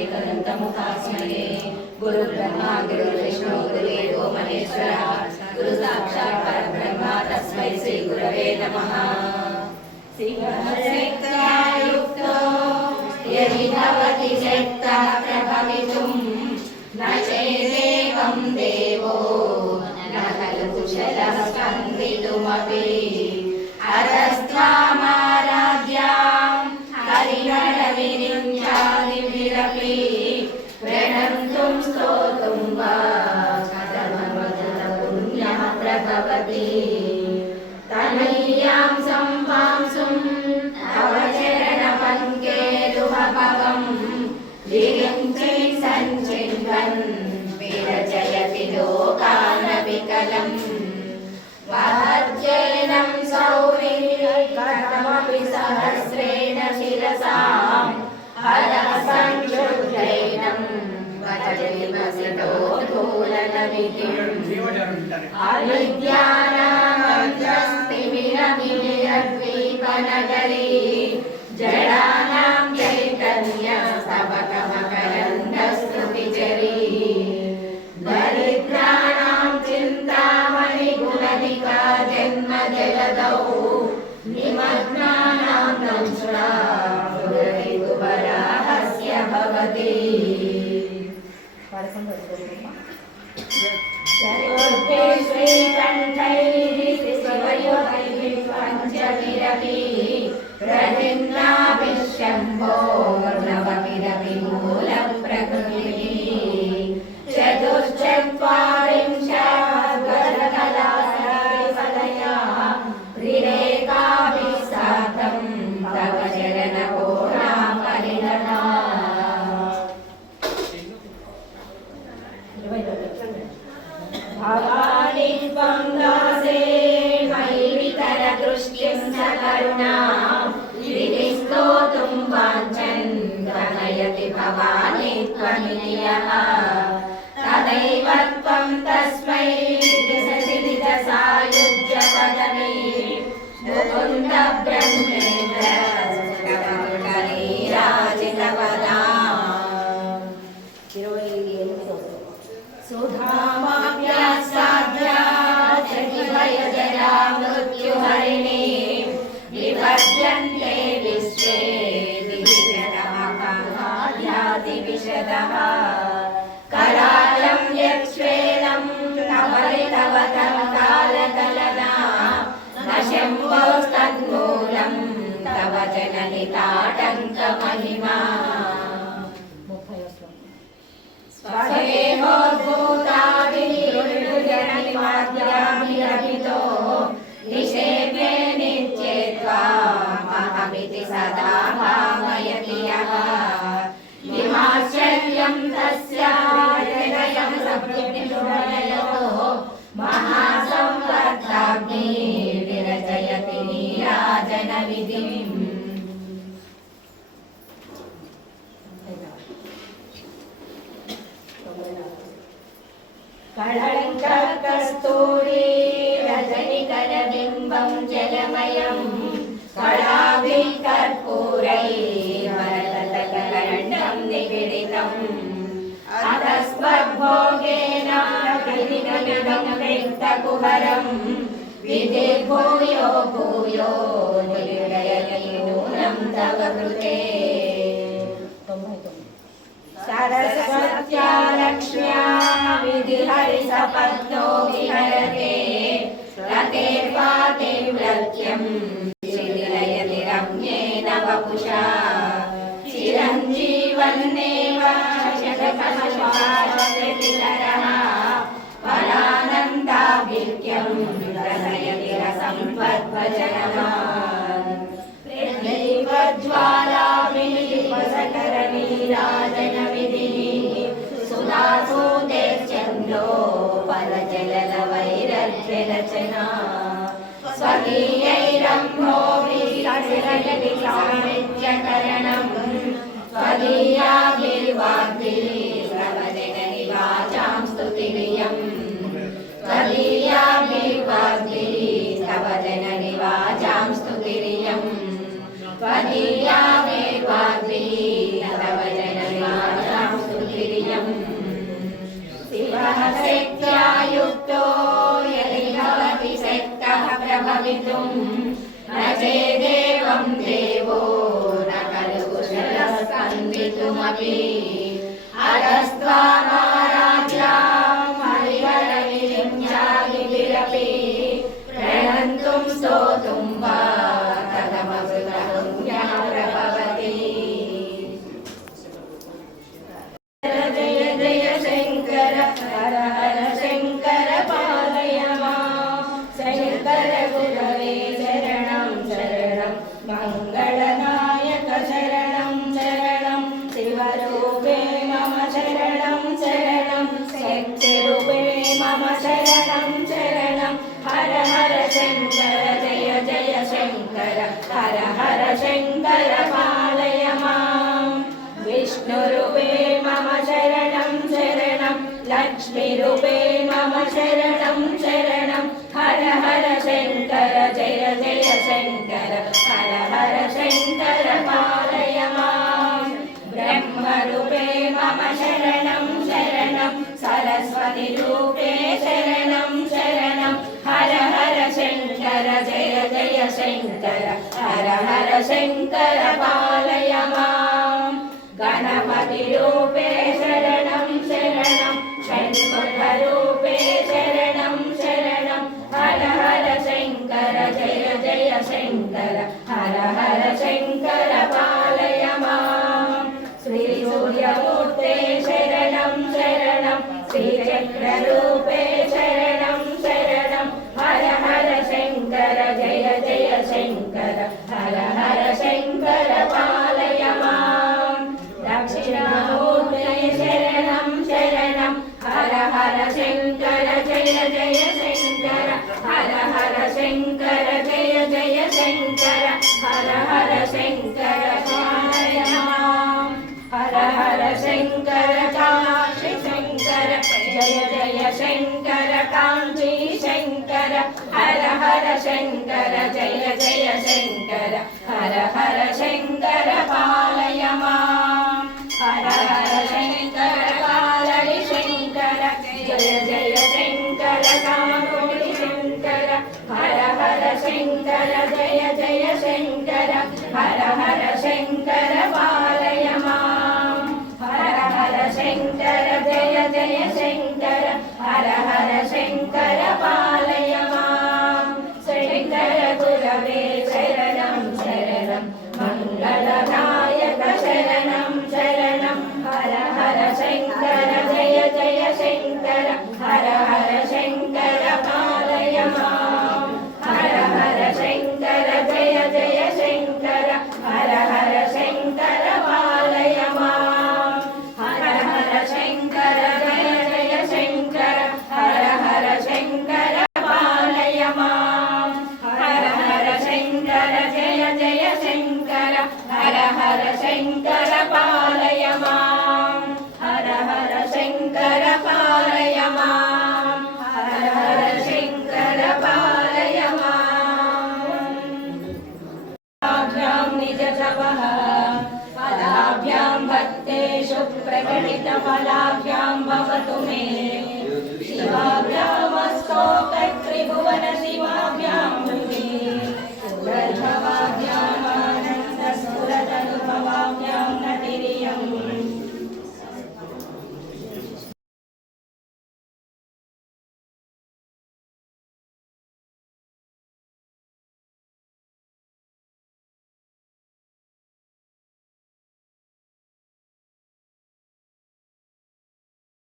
एकदन्तमुपास्महे गुरु ब्रह्मा गुरु विष्णु गुरुदेवो महेश्वरः गुरु साक्षात् परब्रह्म तस्मै श्री गुरवे नमः। सिंहशक्त्यायुक्तो यदि भवति शक्तः प्रभवितुं न चेदेवं देवो न खलु कुशलः स्पन्दितुमपि अतस्त्वामाराध्यां हरिहरविरिञ्चादिभिरपि प्रणन्तुं स्तोतुं वा कथमवदनपुण्यः प्रभवति तनय्यां सम्पांसुं तव चरणपङ्केरुहभवं विरिञ्चि सञ्चिन्वन् विरचयति लोकानविकलम् वहत्येनं सौरिकटमपि सहस्रेण शिरसां हरसंशुद्धैनं वचनिवसितोद्धूलनविधिम् अविद्यानामन्त्रस्तिमिरमिमिरद्वीपनगरी जडानां चैतन्यस्तबकमकरन्दस्तुतिचरी दरिद्राणां चिन्तामणिगुणनिका जन्मजलदौ निमग्नानां दंष्ट्रा गुरुवराहस्य भवति। चतुर्भे श्रीकण्ठैः शिवयोगैः पञ्चभिरपि प्रभिन्नाभिः शम्भो नवभिरपि मूलप्रकृतिः चतुश्चत्वारिंशत् वरदलासरिफलया त्रिरेकाभिः सार्धं तव चरणकोणापरिणता भवानि त्वं दासे मयि वितर दृष्टिं सकरुणां इति स्तोतुं वाञ्छन् गणयति भवानि त्वमियः तदैव त्वं तस्मै दिशसिदितसायुज्य पदवी मुकुन्द ब्रह्मेन्द्र सुकरीराजितवदा सुधामाप्यासाध्या जटिभयजरा मृत्युहरिणी विभज्यन्ते विश्वे विशदः करालं यक्ष्वेनं नवरितवतं कालकलना न शम्भोस्तन्मूलं तव जननिताटङ्कमहिमा स्वदेहोद्भूताभिर्जनिवाद्याभिरभितो निषेव्ये नित्ये त्वामहमिति सदा भावयति यः हिमाश्चर्यं तस्य हृदयं सप्तशुभयोः महासंवर्धाग्नि विरचयति नीराजनविधिम्। कलङ्कस्तूरी रजनिकरबिम्बं जलमयं कलाभिः कर्पूरैः वरदतकलण्डं निगडितम् अतस्मद्भोगेन कलिनलिनं रिक्तकुहरं विधिर्भूयो भूयो निर्णयति नूनं तव कृते। सरस्वत्या लक्ष्म्या विधिहरिसपत्नो विहरते रतेर्पातिव्रत्यं शिथिलयति रम्येन वपुषा चिरञ्जीवन्नेव शतकशपाशतिकरः फलानन्दाभिक्यं रसयति रसं त्वद्वचनवान् प्रदीपज्वालाभिर्वसकरनीराजनविधिः सुधासूतेश्चन्द्रो परजललवैरर्घ्यरचना स्वकीयैरम्भोभिः सामिज्यकरणं त्वदीयाभिर्वाग्भिः सर्वजननिवाचां स्तुतिरियम् त्वदीयाभिर्वाग्भिः सर्वजननिवाचां स्तुतिरियम् त्वदीयाभिर्वाग्भिः च अधस्त्वामाराध्यां हरिहरविरिञ्चादिभिरपि प्रणन्तुं स्तोतुं वा कथममृतपुण्या प्रभवति। जय जय शङ्कर हर हर शङ्कर पालय मां शङ्कर गुरवे शरणं शरणं मङ्गलनायक शरणं शरणं शिवरूपे मम शरणं शरणं शक्तिरूपे मम शरणं शरणं हर हर शङ्कर जय जय शङ्कर हर हर शङ्कर पालय मां विष्णुरूपे मम शरणं शरणं लक्ष्मीरूपे मम शरणं शरणं हर हर शङ्कर जय जय शङ्कर हर हर शङ्कर पालय मां ब्रह्मरूपे मम शरणं शरणं सरस्वतीरूपे शरणं शरणं हर हर शङ्कर जय जय शङ्कर हर हर शङ्कर पालय मां गणपतिरूपे शरणं शरणं षण्मुखरूपे शरणं शरणं हर हर शङ्कर जय जय शङ्कर हर हर शङ्कर पालय मां श्रीसूर्यमूर्ते शरणं शरणं श्रीचक्ररूपे शरणं शरणं हर हर शङ्कर जय जय शङ्कर हर हर शङ्कर पालय मां दक्षिणामूर्ते शरणं शरणं हर हर शङ्कर जय जय शङ्कर हर हर शङ्कर जय जय शङ्कर हर हर शङ्कर पालय मां हर हर शङ्कर काशी शङ्कर जय जय शङ्कर काञ्ची शङ्कर हर हर शङ्कर जय जय शङ्कर हर हर शङ्कर पालय मां हर हर शङ्कर पालय शङ्कर जय जय शङ्कर कामकोटि शङ्कर हर हर शङ्कर जय जय शङ्कर हर हर शङ्कर पालय मां हर हर शङ्कर जय जय शङ्कर हर हर शङ्कर पालय मां शङ्कर गुरवे शरणं शरणं मङ्गलनायक शरणं शरणं हर हर शङ्कर जय जय शङ्कर हर हर शङ्कर पालय मां हर हर शङ्कर जय जय शङ्कर हर हर शङ्कर पालय मां हर हर शङ्कर जय जय शङ्कर हर हर शङ्कर पालय मां हर हर शङ्कर जय जय शङ्कर हर हर शङ्कर पालय मां हर हर शङ्कर पालय मां हर हर शङ्कर पालय मां पदाभ्यां निजतपः पदाभ्यां भक्तेषु प्रकटितफलाभ्यां भवतु मे शिवाभ्यामस्तोत्र